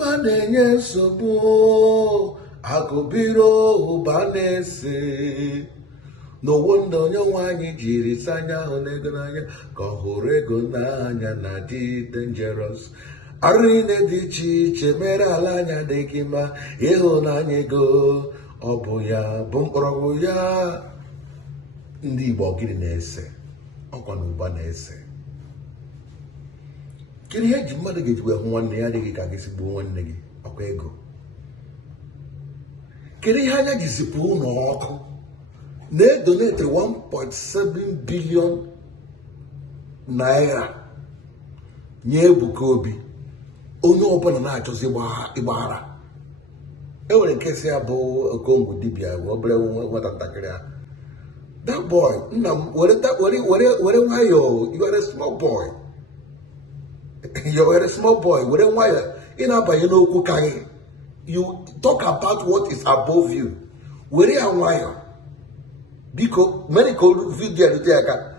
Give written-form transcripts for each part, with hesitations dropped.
ụba na-enye nsogbu, akụbiro ụba na-ese. No wonder onye nwanyị jiri sanya ahụ n'ego n'anya ka ọ hụrụ ego n'anya na dị dangerous. Arịne dị iche iche mere ala anya dị gị ma ịhụnanya ego ọ bụ ya bụ mkpọrọgwụ ya. Ndị Igbo gịnị na-ese? Ọkwa na ụba na-ese. Kedu ihe ji mmadụ ga-eji wee hụ nwanne ya adịghị ka gị si gbuo nwanne gị? Ọkwa ego. Kedu ihe anya ji zipụ ụlọ ọkụ na-edonate 1.7 billion naira nye Ebuka Obi, onye ọbụla na-achọzi ịgbaghara? Enwere nke si ya bụ Okongwu dibịa obere nwata ntakịrị a. That boy, nna m were nwayọọ. You are a small boy. You are a small boy. Were nwayọọ. Ị na-abanye n'okwu ka gị. You talk about what is above you. Were ya nwayọọ. Biko, many cold video dị aka.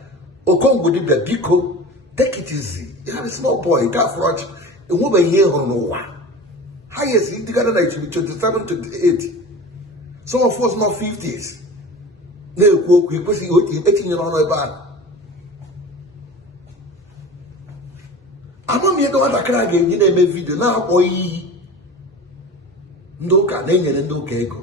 Okongwu dibịa, biko, take it easy. You are a small boy. You can't fraud. Enwebeghị ihe hụrụ n'ụwa. Highest, you together like 27, 28. Some of us not 50s. Na-ekwu okwu ikwesịghị etinye n'ọnụ ebe a. Ama m ihe nwatakịrị a ga-enye na-eme vidio na-akpọ iyi ndị ụka na-enyere ndị ụka ego.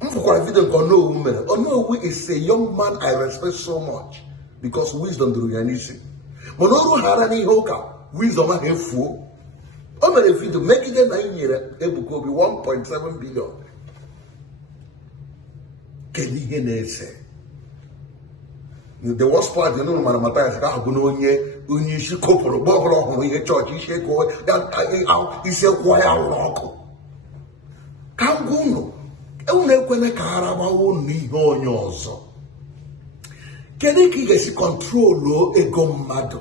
M fụkwara vidio nke Onowu mere. Onowu is a young man I respect so much because wisdom duru ya n'isi. Mana o rughara n'ihe ụka, wisdom ahụ efuo. O mere vidio megide na inyere Ebuka Obi 1.7 billion. Kedu ihe na-ese? The worst part, you know, mara mata ya ka abụ na onye isi kopụrụ gba ọbụla ọhụrụ ihe chọọchị isi ekwo isi ekwo ya ụlọ ọkụ. Ka ngwa unu ekwene ka ara gbawa unu n'ihe onye ọzọ. Kedu ka ị ga-esi kọntrolu ego mmadụ?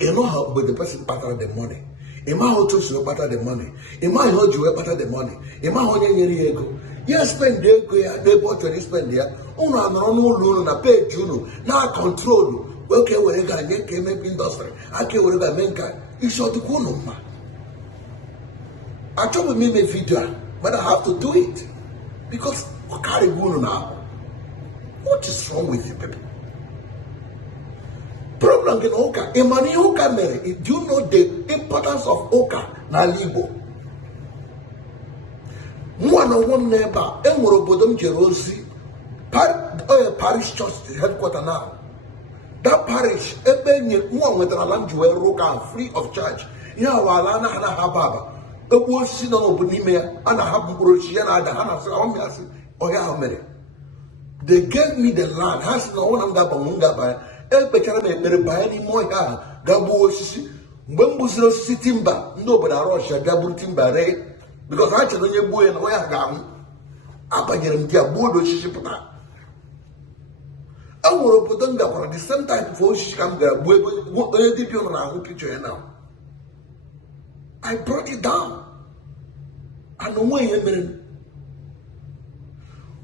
You know how the person kpatara the money. Ị ma how to kpata the money. Ị ma ihe o ji wee kpata the money. Ị ma onye nyere ya ego. Ya spend ego ya n'ebe ọ chọrọ spend ya. Unu anọrọ n'ụlọ unu na peji unu na-akọntrolu. Oke were ga nye ka emepe indọstrị. Aka were ga mee nka isi ọdịkwa unu mma. Achọghị m ime vidio a, but I have to do it because ọ karịghị unu n'ahụ. What is wrong with you people? Problem in Oka. Imani Oka mere. Do you know the importance of Oka n'ala Igbo? One on one neighbor, enwere obodo m jere ozi, parish church headquarter now. That parish, ebe nye nwa nwetara ala m ji wee rụka free of charge. Ya wala ana haba aba. Ebe osisi nọ n'obodo n'ime ya, a na-ahapụ mkpụrụ osisi ya na-ada, ha na-asị ọmị asị ọhịa ahụ mere. They gave me the land. Ha sị na ọ na m ga-agbanwe m ga-abanye. Ekpechara m ekpere banye n'ime ọhịa ahụ ga gbuo osisi. Mgbe m gbuziri osisi timba, ndị obodo arọshia bịa buru timba ree because ha chere onye gbuo ya na ọhịa ga-anwụ. Abanyere m di ya gbuo na osisi pụta. E nwere obodo m gakwara the same time for osisi ka m gara gbuo ebe onye dibịa nọ na-ahụ picture ya now. I brought it down. And onwe ihe mere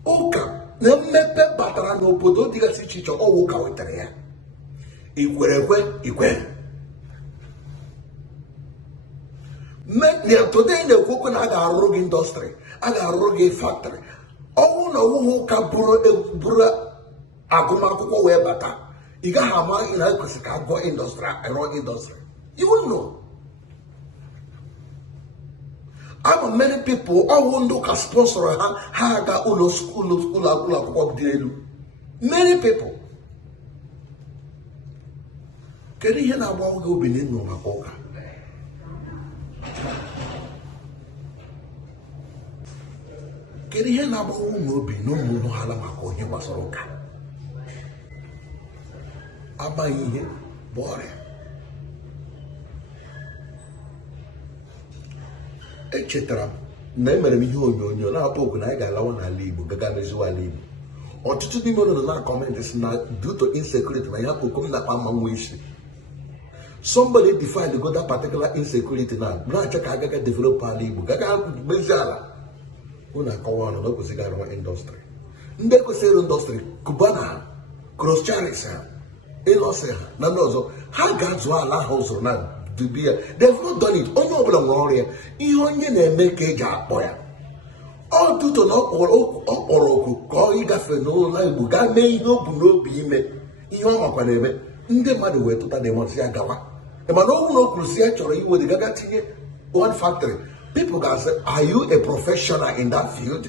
ụka na mmepe batara n'obodo dịgasị iche iche ọwụ ụka wetara ya. Ikwere ikwe. Today na-ekwu okwu na a ga-arụrụ gị indọstrị, a ga-arụrụ gị factory. Ọwụ na ọwụhụ ụka bụrụ agụmakwụkwọ wee bata, ị gaghị ama na ekwesịrị ka agụọ indọstrị, arụọ indọstrị. You will know. Ama many people, ọwụ ndị ụka sponsor ha aga ụlọ akwụkwọ dị elu. Many people. Kedu ihe na-agba oge obi n'ịnụ maka ụka? Kedu ihe na-agba unu obi n'ụmụ unu hala maka onye gbasara ụka? Amaghị ihe bụ ọrịa. Echetara m na emere m ihe onyonyo na-akpọ oku na anyị ga-alawa n'ala Igbo gaga meziwa ala Igbo. Ọtụtụ n'ime ụlọ na kọmentị si na due to insecurity na ya okom na-akpa mma nwa isi. Somebody defined go that particular insecurity now. Na-achọ ka agaga develop ala Igbo gaga mezi ala. Unu akọwa ọnụ na o kwesịghị arụwa indọstrị. Ndị kwesịrị ịrụ indọstrị Kubana, Cross Charis ha, Ịlọsị ha na ndị ọzọ ha ga-azụ ala ahụ zụrụ na to be here. They've not done it. Onye ọbụla nwere ọrụ ya. Ihe onye na-eme ka eji akpọ ya. Ọ tụtụ na ọkpọrọ oku ka ọ ịgafe n'ụlọ Igbo gaa mee ihe o bu n'obi ime ihe ọ makwa na-eme. Ndị mmadụ wee tụta demonsị ya gawa. Mana ọ bụrụ na o kwuru si ya chọrọ iwede gaga tinye one factory. People can say, are you a professional in that field?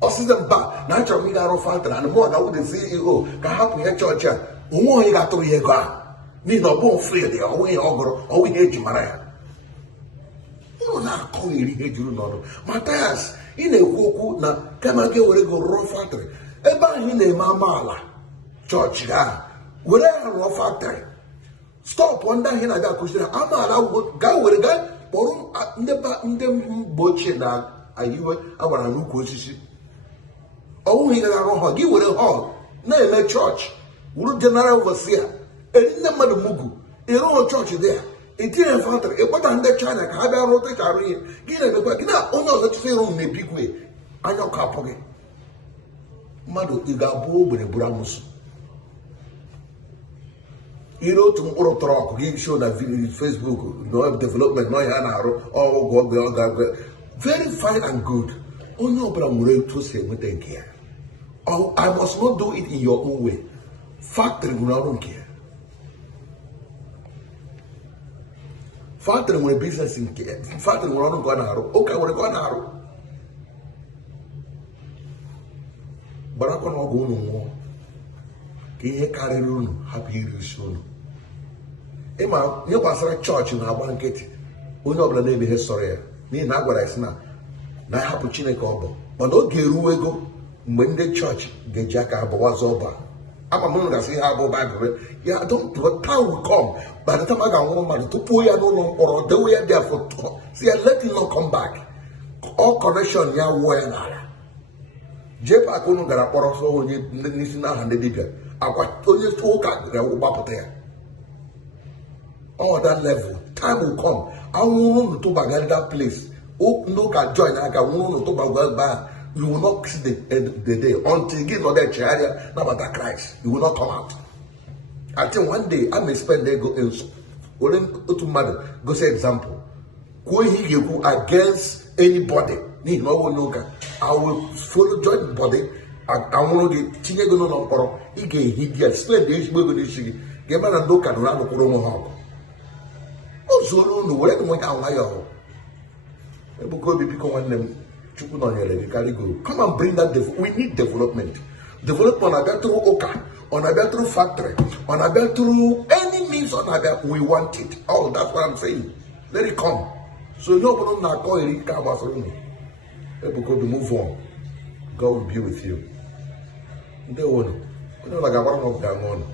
Or see them back. Now I'm going to factory and more than the CEO can happen here church. Only got to hear God. Me no born free there. Only ogre. Only hate Maria. You not calling you hate you no. Matthias in a woku na come and get where go raw factory. Eba in a mamala church ya. Where a raw factory. Stop one day in a question. Amala go where God. Porum ndị mgbochie na ayiwe agbara n'ukwu osisi ọnwụghị ga-arụ ha gị were hall na-eme chọọchị wuru general overseer eri ndị mmadụ mugu ịrụọ chọọchị dị ya itinye factory ịkpọta ndị China ka ha bịa rụtecharụ ihe gị na-emekwa gị na onye ọzọ chịsị ịrụ na-ebikwe anya ọkụ apụ gị mmadụ ị ga-abụ ogbere buru amụsụ ire otu mkpụrụ trọk gị show na Facebook no development no ya na-arụ ọgwụ very fine and good onye ọbụla nwere etu o si enweta nke ya I must not do it in your own way factory nwere ọrụ nke ya factory nwere business nke ya factory nwere ọrụ nke ọ na-arụ ụka nwere ka ọ na-arụ gbarakwa na ọgwụ unu nwụọ ka ihe karịrị unu hapụ iri isi unu ịma ihe gbasara chọọchị na-agba nkịtị onye ọbụla na-eme ihe sọrọ ya n'ihi na a gwara isi na hapụ Chineke ọ bụ mana oge eruo ego mgbe ndị chọọchị ga-eji aka abụwazi ọba ama m gasị ihe abụ Baịbụl ya time will come by the time a ga-anwụrụ mmadụ tupu ya n'ụlọ mkpọrọ dewe ya dị afọ si ya let him not come back all correction ya wụọ ya n'ala jee pak unu gara kpọrọ sọ onye n'isi n'aha ndị dibịa akwa onye ụka gbapụta ya on that level time will come anwụrụ unu tụbaga that place ndị ụka join aka nwụrụ unu tụbaga ebe a you will not see the day until you get there chegharịa nabata Christ you will not come out. I think one day I may spend there go onye otu mmadụ gosi example kwuo ihe ị ga-ekwu against anybody n'ihi na ọ bụ onye ụka I will follow join the body anwụrụ gị tinye gị n'ụlọ mkpọrọ ị ga-ehi gị explain the ezigbo ego n'isi gị ga-eme na ndị ụka nọ na-anụkwụrụ onwe ha ọgụ o zuola unu were nwe ka nwa ya ọhụ Ebuka Obi biko nwanne m Chukwu nọnyere gị karị go come and bring that we need development na-abịa through ụka ọ na-abịa through factory ọ na-abịa through any means ọ na-abịa we want it all that's what I'm saying let it come so ihe ọbụla na-akọ eri ka gbasara unu Ebuka Obi move on God will be with you ndewo onye ọbụla ga-agbara m ọgụ ga-aṅụ ọnụ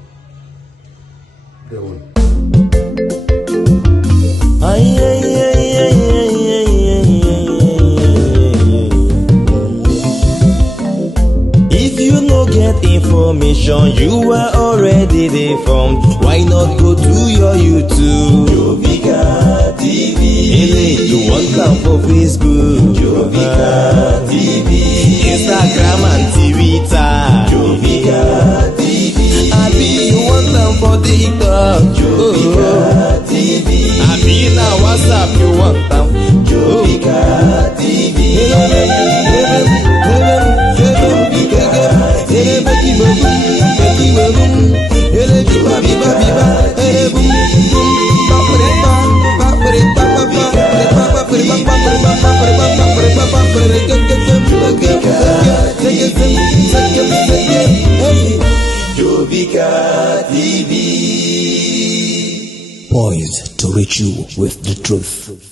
ndewo if you no get information you are already deformed why not go to your YouTube Ebuka TV you want am for Facebook Ebuka TV Instagram and Twitter Ebuka TV abi you want am for TikTok Ebuka TV abi na WhatsApp you want am Ebuka TV Ebuka TV, poised to reach you with the truth.